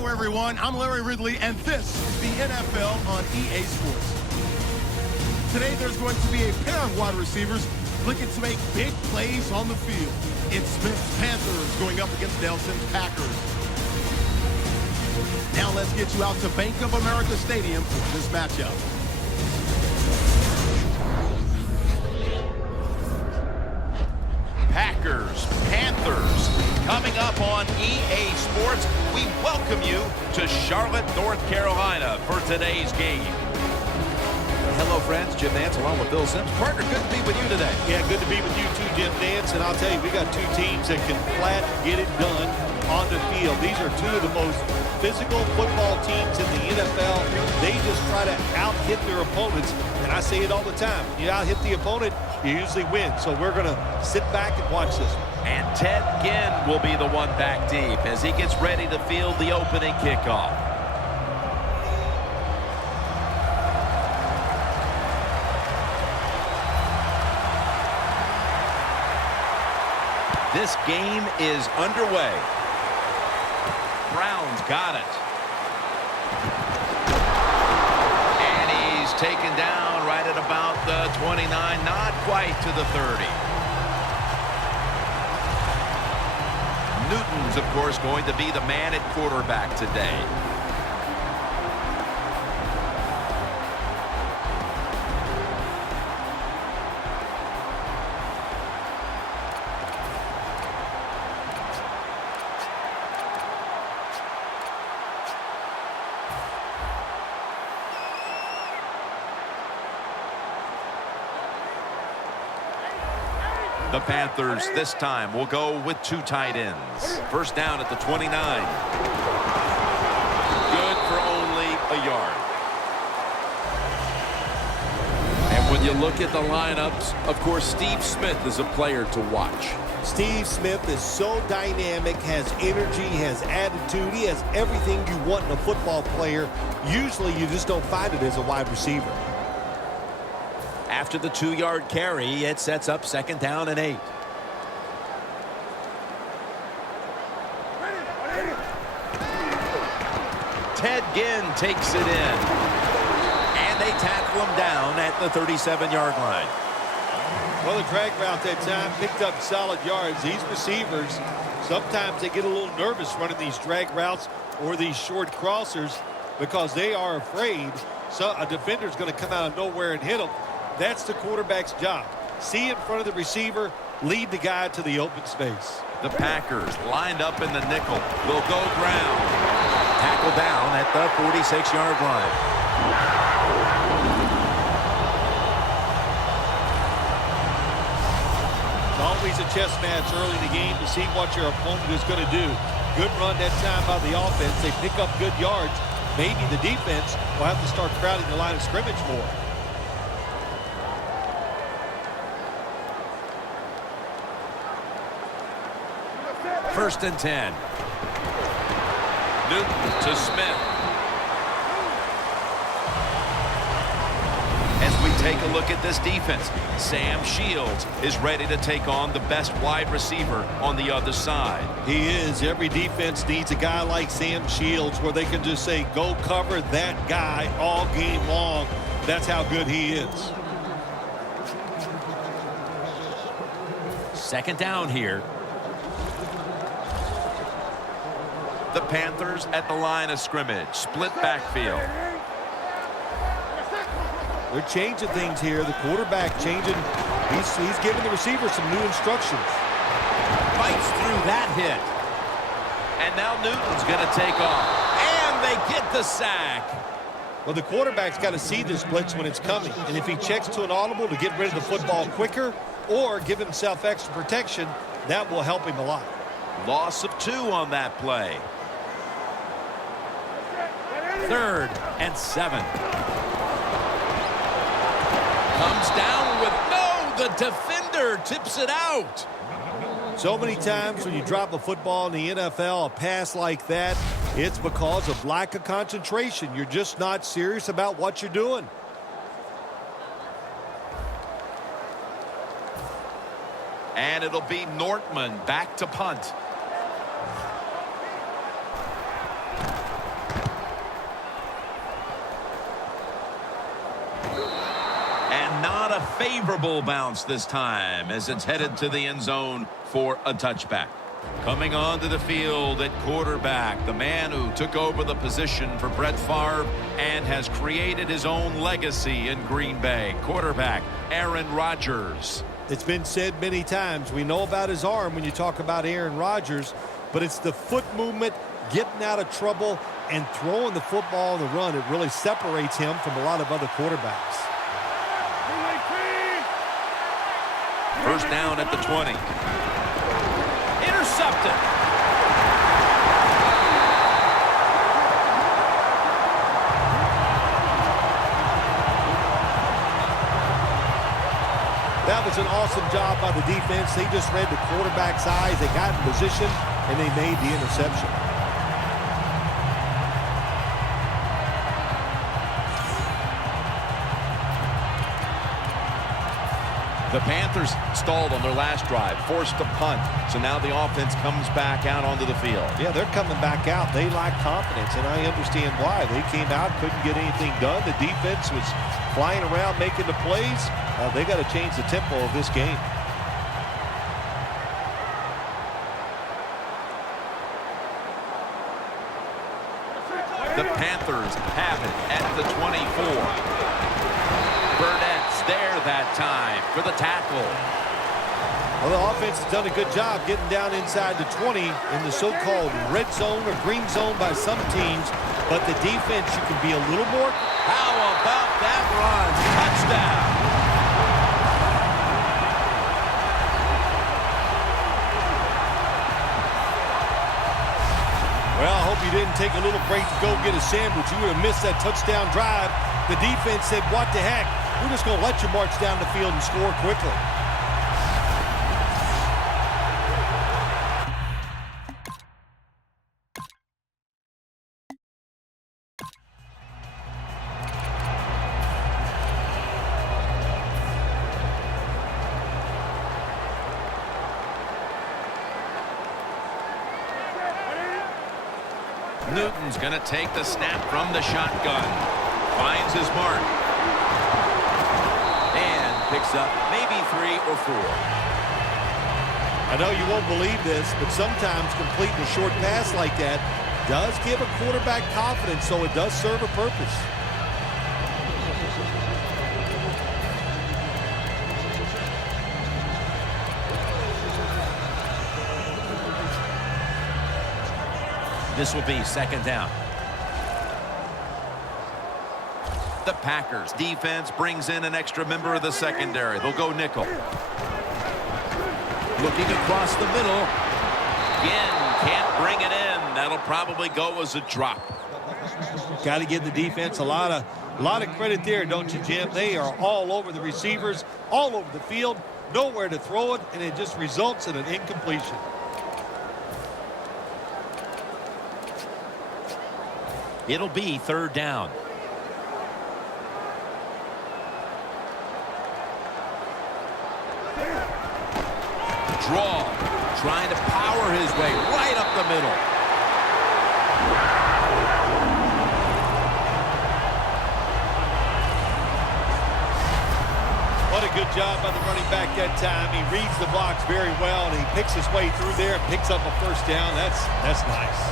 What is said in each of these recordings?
Hello, everyone. I'm Larry Ridley, and this is the NFL on EA Sports. Today, there's going to be a pair of wide receivers looking to make big plays on the field. It's Smith's Panthers going up against Nelson's Packers. Now let's get you out to Bank of America Stadium for this matchup. Packers, Panthers, coming up on EA Sports. We welcome you to Charlotte, North Carolina for today's game. Hello, friends. Jim Nance along with Bill Sims. Partner, good to be with you today. Yeah, good to be with you too, Jim Nance. And I'll tell you, we got two teams that can flat get it done on the field. These are two of the most physical football teams in the NFL. They just try to out-hit their opponents. And I say it all the time. When you out-hit the opponent, you usually win. So we're going to sit back and watch this one. And Ted Ginn will be the one back deep as he gets ready to field the opening kickoff. This game is underway. Brown's got it. And he's taken down right at about the 29, not quite to the 30. Newton's, of course, going to be the man at quarterback today. The Panthers this time will go with two tight ends. First down at the 29. Good for only a yard. And when you look at the lineups, of course, Steve Smith is a player to watch. Steve Smith is so dynamic, has energy, has attitude. He has everything you want in a football player. Usually you just don't find it as a wide receiver. After the 2-yard carry, it sets up second down and 8. Ted Ginn takes it in. And they tackle him down at the 37-yard line. Well, the drag route that time picked up solid yards. These receivers, sometimes they get a little nervous running these drag routes or these short crossers because they are afraid a defender's going to come out of nowhere and hit them. That's the quarterback's job. See in front of the receiver, lead the guy to the open space. The Packers lined up in the nickel. Will go ground. Tackle down at the 46-yard line. It's always a chess match early in the game to see what your opponent is going to do. Good run that time by the offense. They pick up good yards. Maybe the defense will have to start crowding the line of scrimmage more. First and 10. Newton to Smith. As we take a look at this defense, Sam Shields is ready to take on the best wide receiver on the other side. He is. Every defense needs a guy like Sam Shields where they can just say, go cover that guy all game long. That's how good he is. Second down here. The Panthers at the line of scrimmage. Split backfield. They're changing things here. The quarterback changing. He's giving the receiver some new instructions. Fights through that hit. And now Newton's going to take off. And they get the sack. Well, the quarterback's got to see this blitz when it's coming. And if he checks to an audible to get rid of the football quicker or give himself extra protection, that will help him a lot. Loss of 2 on that play. 3rd and 7. Comes down with the defender tips it out. So many times when you drop a football in the NFL, a pass like that, it's because of lack of concentration. You're just not serious about what you're doing. And it'll be Nortman back to punt. And not a favorable bounce this time as it's headed to the end zone for a touchback. Coming onto the field at quarterback, the man who took over the position for Brett Favre and has created his own legacy in Green Bay. Quarterback Aaron Rodgers. It's been said many times, we know about his arm when you talk about Aaron Rodgers, but it's the foot movement, getting out of trouble, and throwing the football on the run. It really separates him from a lot of other quarterbacks. First down at the 20. Intercepted. That was an awesome job by the defense. They just read the quarterback's eyes. They got in position, and they made the interception. The Panthers stalled on their last drive, forced a punt. So now the offense comes back out onto the field. Yeah, they're coming back out. They lack confidence, and I understand why. They came out, couldn't get anything done. The defense was flying around, making the plays. They got to change the tempo of this game. The Panthers have it at the 24. Burnett's there that time for the tackle. Well, the offense has done a good job getting down inside the 20 in the so-called red zone or green zone by some teams. But the defense, you can be a little more. How about that run? Touchdown. Well, I hope you didn't take a little break to go get a sandwich. You would have missed that touchdown drive. The defense said, what the heck? We're just going to let you march down the field and score quickly. Newton's going to take the snap from the shotgun. Finds his mark. And picks up maybe 3 or 4. I know you won't believe this, but sometimes completing a short pass like that does give a quarterback confidence, so it does serve a purpose. This will be second down. The Packers defense brings in an extra member of the secondary. They'll go nickel. Looking across the middle. Again, can't bring it in. That'll probably go as a drop. Got to give the defense a lot of credit there, don't you, Jim? They are all over the receivers, all over the field, nowhere to throw it, and it just results in an incompletion. It'll be third down. Draw, trying to power his way right up the middle. What a good job by the running back that time. He reads the blocks very well, and he picks his way through there and picks up a first down. That's nice.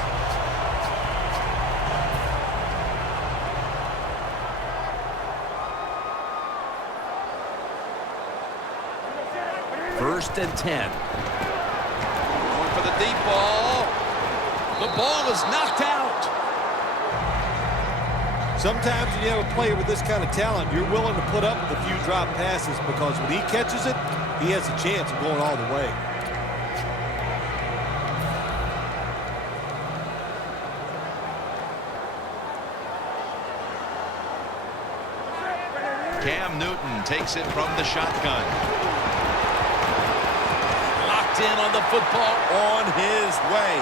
First and 10. Going for the deep ball. The ball is knocked out. Sometimes when you have a player with this kind of talent, you're willing to put up with a few drop passes because when he catches it, he has a chance of going all the way. Cam Newton takes it from the shotgun. Locked in on the football, on his way.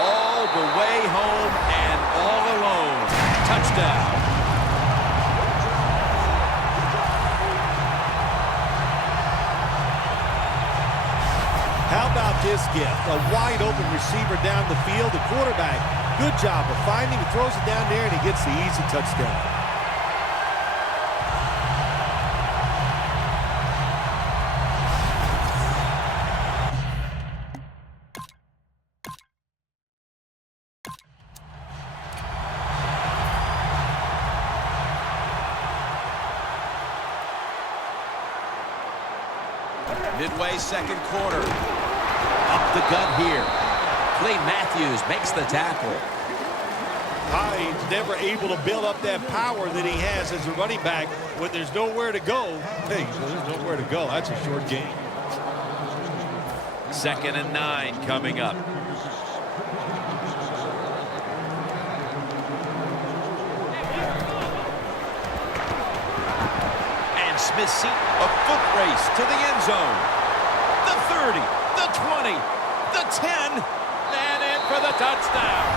All the way home and all alone. Touchdown. How about this gift? A wide open receiver down the field. The quarterback, good job of finding. He throws it down there and he gets the easy touchdown. Midway second quarter. Up the gut here. Clay Matthews makes the tackle. He's never able to build up that power that he has as a running back when there's nowhere to go. Hey, there's nowhere to go. That's a short game. 2nd and 9 coming up. And Smith seat a foot race to the end zone. The 30, the 20, the 10, and in for the touchdown.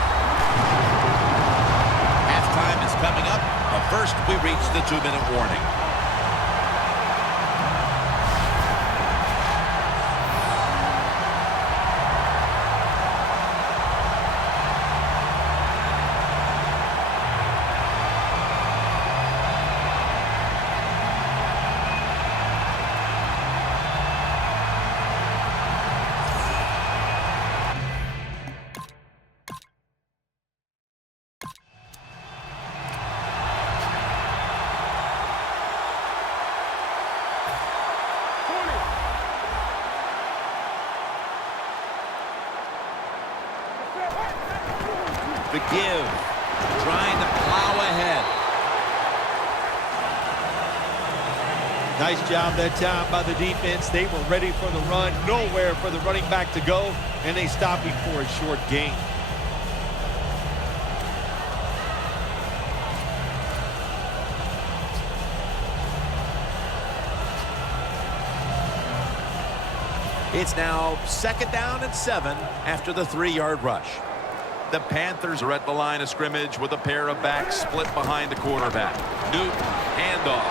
Halftime is coming up, but first we reach the 2-minute warning. The give, trying to plow ahead. Nice job that time by the defense. They were ready for the run, nowhere for the running back to go, and they stopped him for a short gain. It's now 2nd down and 7 after the 3-yard rush. The Panthers are at the line of scrimmage with a pair of backs split behind the quarterback. Newton, handoff.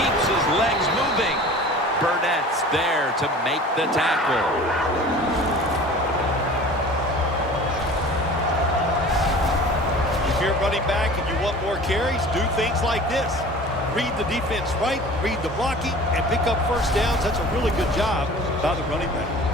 Keeps his legs moving. Burnett's there to make the tackle. If you're running back and you want more carries, do things like this. Read the defense right, read the blocking, and pick up first downs. That's a really good job by the running back.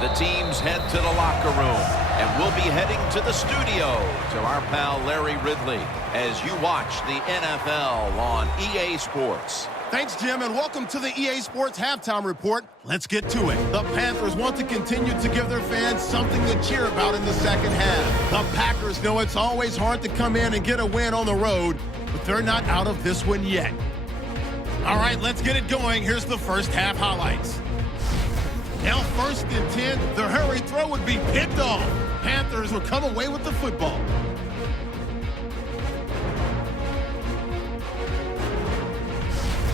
The teams head to the locker room, and we'll be heading to the studio to our pal Larry Ridley as you watch the NFL on EA Sports. Thanks, Jim, and welcome to the EA Sports Halftime Report. Let's get to it. The Panthers want to continue to give their fans something to cheer about in the second half. The Packers know it's always hard to come in and get a win on the road, but they're not out of this one yet. All right, let's get it going. Here's the first half highlights. Now 1st and 10, the hurry throw would be picked off. Panthers will come away with the football.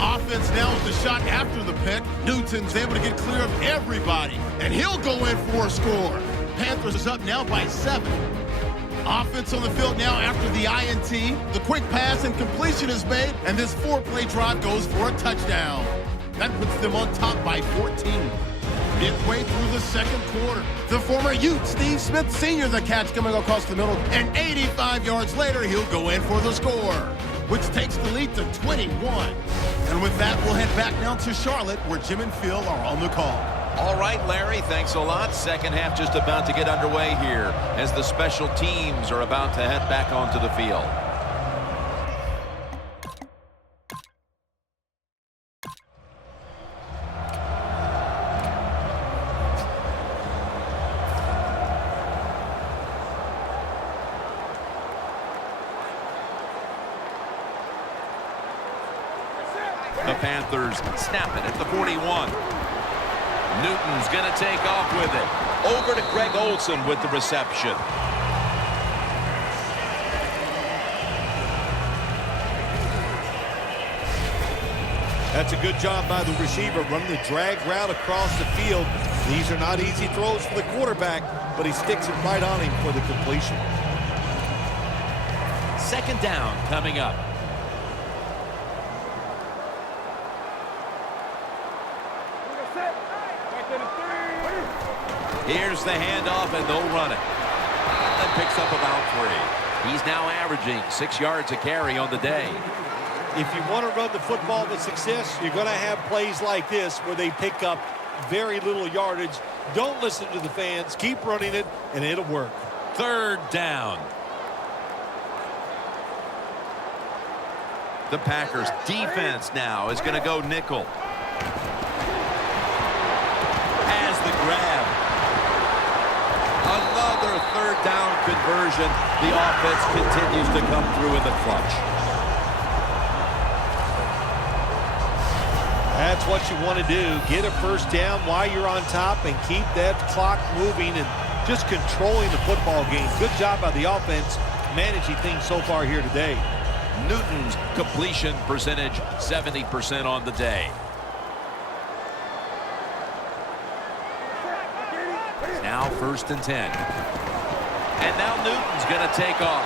Offense now with the shot after the pick. Newton's able to get clear of everybody, and he'll go in for a score. Panthers is up now by 7. Offense on the field now after the INT. The quick pass and completion is made, and this 4-play drive goes for a touchdown. That puts them on top by 14. Midway through the second quarter, the former Ute, Steve Smith Sr., the catch coming across the middle, and 85 yards later, he'll go in for the score, which takes the lead to 21. And with that, we'll head back now to Charlotte, where Jim and Phil are on the call. All right, Larry, thanks a lot. Second half just about to get underway here as the special teams are about to head back onto the field. The Panthers snap it at the 41. Newton's going to take off with it. Over to Greg Olsen with the reception. That's a good job by the receiver, running the drag route across the field. These are not easy throws for the quarterback, but he sticks it right on him for the completion. 2nd down coming up. Here's the handoff, and they'll run it. That picks up about 3. He's now averaging 6 yards a carry on the day. If you want to run the football with success, you're going to have plays like this where they pick up very little yardage. Don't listen to the fans. Keep running it, and it'll work. 3rd down. The Packers defense now is going to go nickel. Has the grab. Another third down conversion. The offense continues to come through in the clutch. That's what you want to do. Get a first down while you're on top and keep that clock moving and just controlling the football game. Good job by the offense managing things so far here today. Newton's completion percentage 70% on the day. Now 1st and 10. And now Newton's going to take off.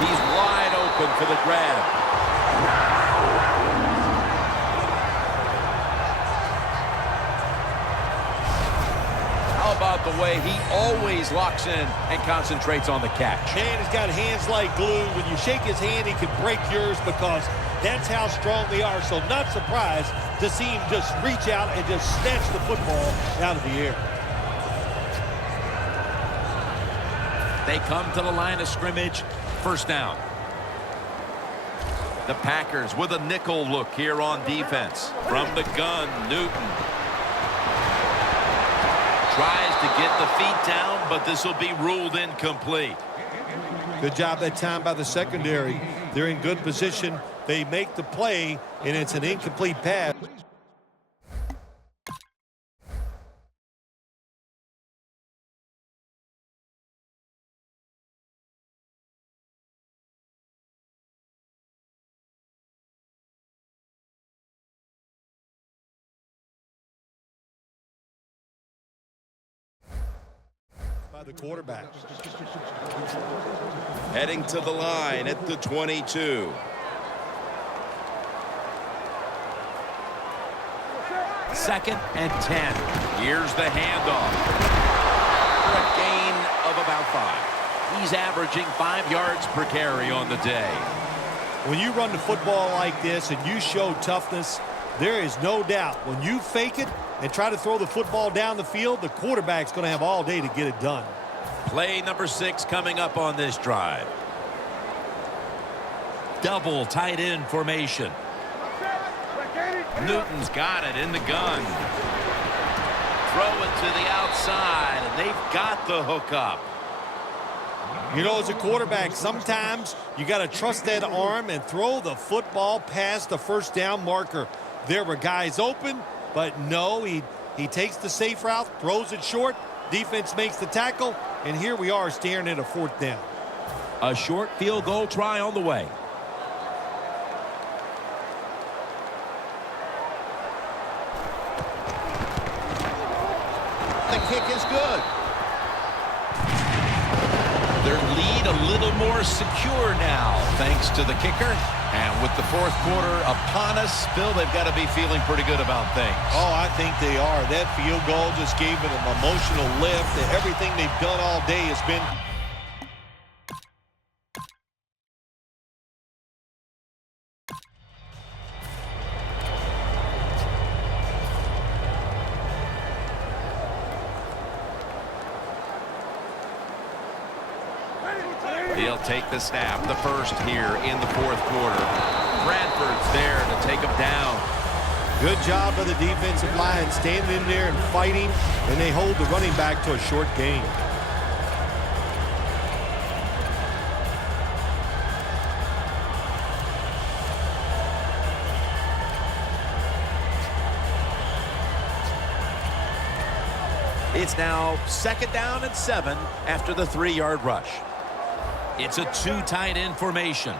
He's wide open for the grab. How about the way he always locks in and concentrates on the catch? Man, he's got hands like glue. When you shake his hand, he can break yours because that's how strong they are. So not surprised to see him just reach out and just snatch the football out of the air. They come to the line of scrimmage. 1st down. The Packers with a nickel look here on defense. From the gun, Newton tries to get the feet down, but this will be ruled incomplete. Good job that time by the secondary. They're in good position. They make the play, and it's an incomplete pass. By the quarterback. Heading to the line at the 22. Second and 10. Here's the handoff. For a gain of about 5. He's averaging 5 yards per carry on the day. When you run the football like this and you show toughness, there is no doubt when you fake it and try to throw the football down the field, the quarterback's going to have all day to get it done. Play number 6 coming up on this drive. Double tight end formation. Newton's got it in the gun. Throw it to the outside, and they've got the hook up. You know, as a quarterback, sometimes you got to trust that arm and throw the football past the 1st down marker. There were guys open, but no, he takes the safe route, throws it short, defense makes the tackle, and here we are staring at a 4th down. A short field goal try on the way. The kick is good. Their lead a little more secure now, thanks to the kicker. And with the 4th quarter upon us, Bill, they've got to be feeling pretty good about things. Oh, I think they are. That field goal just gave it an emotional lift. Everything they've done all day has been... He'll take the snap, the first here in the 4th quarter. Bradford's there to take him down. Good job by the defensive line, standing in there and fighting, and they hold the running back to a short gain. It's now 2nd down and 7 after the 3-yard rush. It's a 2 tight end formation.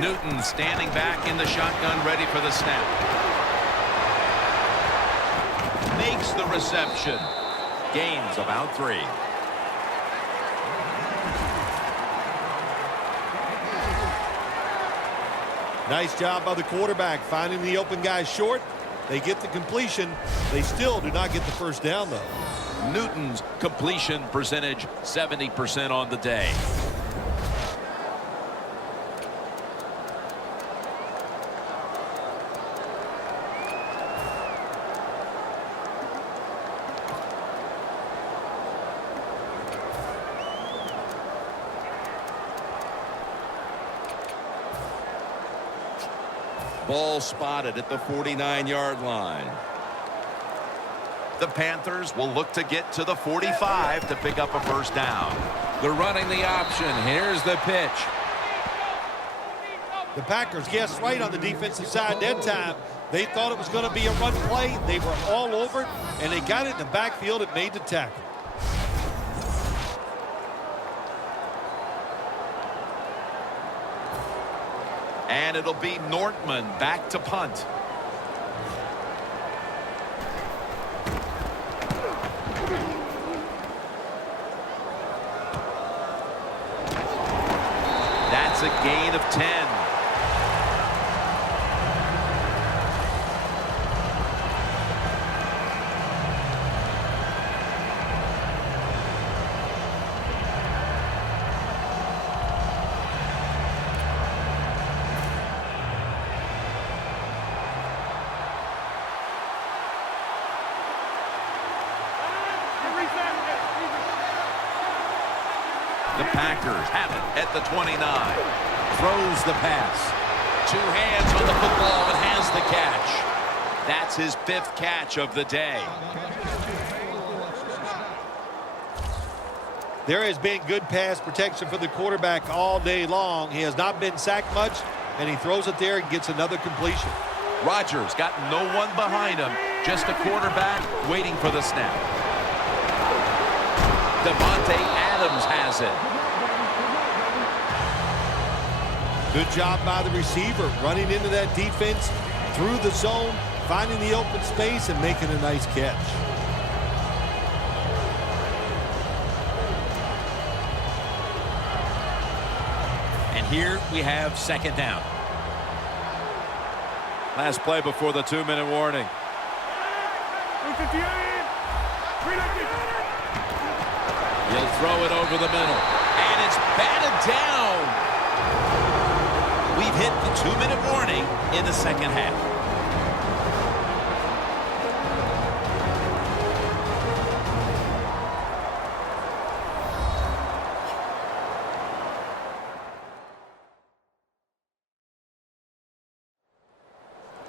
Newton standing back in the shotgun, ready for the snap. Makes the reception. Gains about 3. Nice job by the quarterback finding the open guy short. They get the completion. They still do not get the first down, though. Newton's completion percentage 70% on the day. Ball spotted at the 49-yard line. The Panthers will look to get to the 45 to pick up a first down. They're running the option. Here's the pitch. The Packers guessed right on the defensive side that time. They thought it was going to be a run play. They were all over it, and they got it in the backfield and made the tackle. And it'll be Nortman back to punt. That's a gain of 10. The Packers have it at the 29. Throws the pass. Two hands on the football and has the catch. That's his 5th catch of the day. There has been good pass protection for the quarterback all day long. He has not been sacked much, and he throws it there and gets another completion. Rodgers got no one behind him, just a quarterback waiting for the snap. Devontae Adams has it. Good job by the receiver, running into that defense through the zone, finding the open space and making a nice catch. And here we have second down. Last play before the 2-minute warning. He'll throw it over the middle. And it's batted down. We've hit the 2-minute warning in the second half.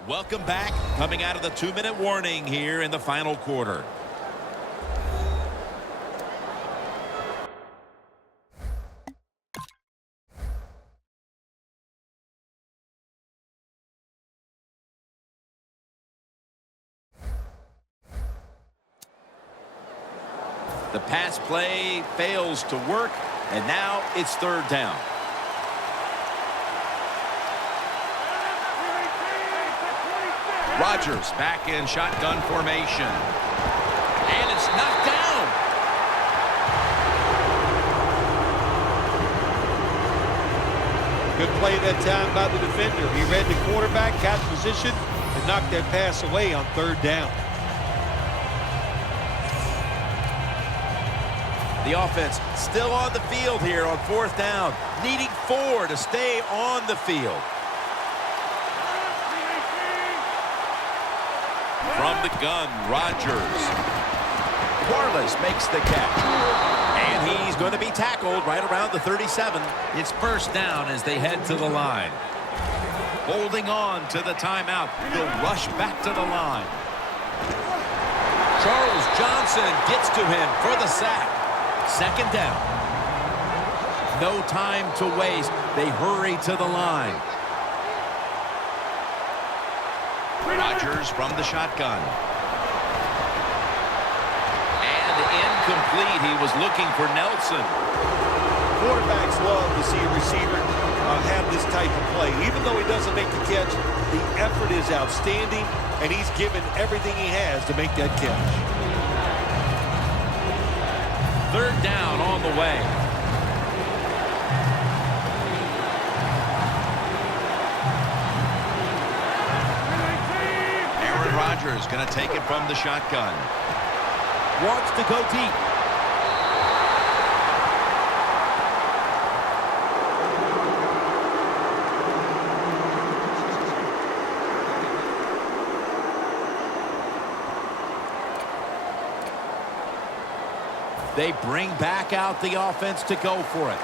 Welcome back. Coming out of the 2-minute warning here in the final quarter. The pass play fails to work, and now it's 3rd down. Rodgers back in shotgun formation. And it's knocked down. Good play that time by the defender. He read the quarterback, got position, and knocked that pass away on 3rd down. The offense still on the field here on 4th down, needing 4 to stay on the field. From the gun, Rodgers. Corliss makes the catch. And he's going to be tackled right around the 37. It's 1st down as they head to the line. Holding on to the timeout. He'll rush back to the line. Charles Johnson gets to him for the sack. 2nd down. No time to waste. They hurry to the line. Rodgers from the shotgun. And incomplete. He was looking for Nelson. Quarterbacks love to see a receiver have this type of play. Even though he doesn't make the catch, the effort is outstanding, and he's given everything he has to make that catch. 3rd down on the way. Aaron Rodgers going to take it from the shotgun. Wants to go deep. They bring back out the offense to go for it.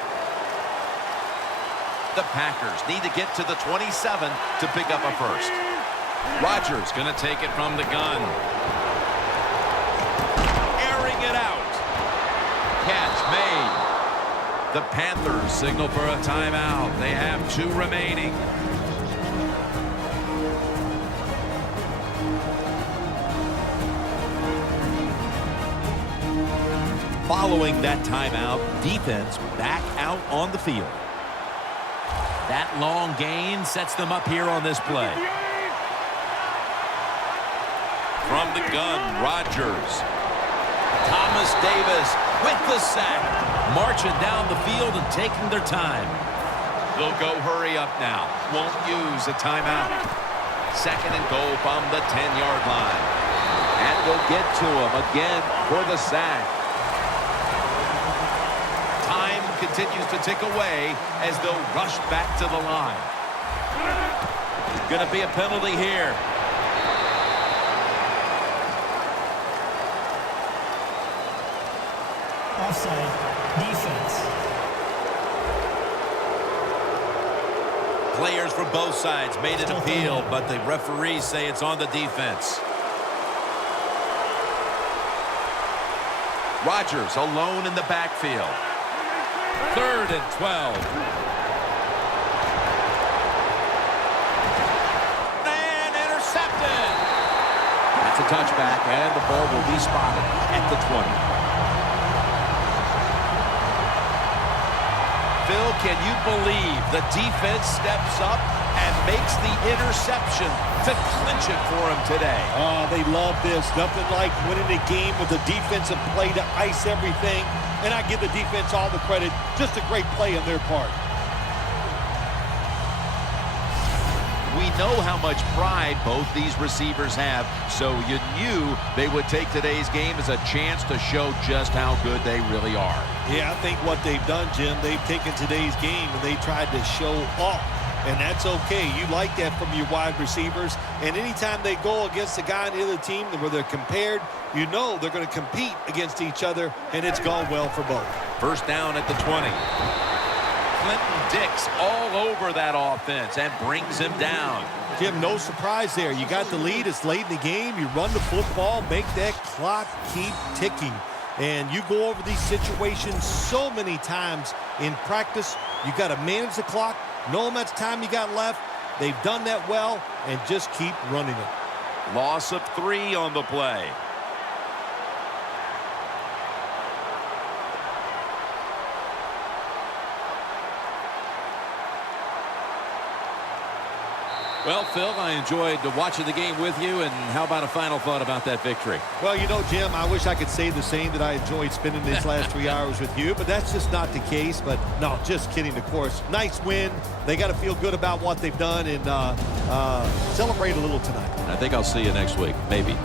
The Packers need to get to the 27 to pick up a first. Rodgers going to take it from the gun. Airing it out. Catch made. The Panthers signal for a timeout. They have 2 remaining. Following that timeout, defense back out on the field. That long gain sets them up here on this play. From the gun, Rodgers. Thomas Davis with the sack. Marching down the field and taking their time. They'll go hurry up now. Won't use a timeout. 2nd and goal from the 10-yard line. And we'll get to him again for the sack. Time continues to tick away as they'll rush back to the line. Going to be a penalty here. Offside. Defense. Players from both sides made an appeal, but the referees say it's on the defense. Rodgers alone in the backfield. 3rd and 12. And intercepted. That's a touchback, and the ball will be spotted at the 20. Phil, can you believe the defense steps up and makes the interception to clinch it for him today? Oh, they love this. Nothing like winning a game with a defensive play to ice everything. And I give the defense all the credit. Just a great play on their part. We know how much pride both these receivers have, so you knew they would take today's game as a chance to show just how good they really are. Yeah, I think what they've done, Jim, they've taken today's game and they tried to show off. And that's okay. You like that from your wide receivers. And anytime they go against a guy on the other team where they're compared, you know they're going to compete against each other, and it's gone well for both. 1st down at the 20. Clinton Dix all over that offense and brings him down. Jim, no surprise there. You got the lead. It's late in the game. You run the football, make that clock keep ticking. And you go over these situations so many times in practice. You got to manage the clock, know how much time you got left. They've done that well, and just keep running it. Loss of 3 on the play. Well, Phil, I enjoyed watching the game with you, and how about a final thought about that victory? Well, you know, Jim, I wish I could say the same, that I enjoyed spending these last 3 hours with you, but that's just not the case. But no, just kidding, of course. Nice win. They got to feel good about what they've done and celebrate a little tonight. I think I'll see you next week, maybe.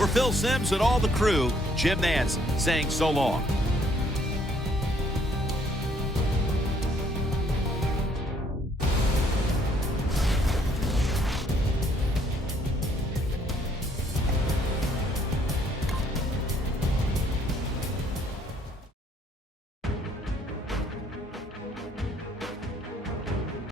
For Phil Simms and all the crew, Jim Nance saying so long.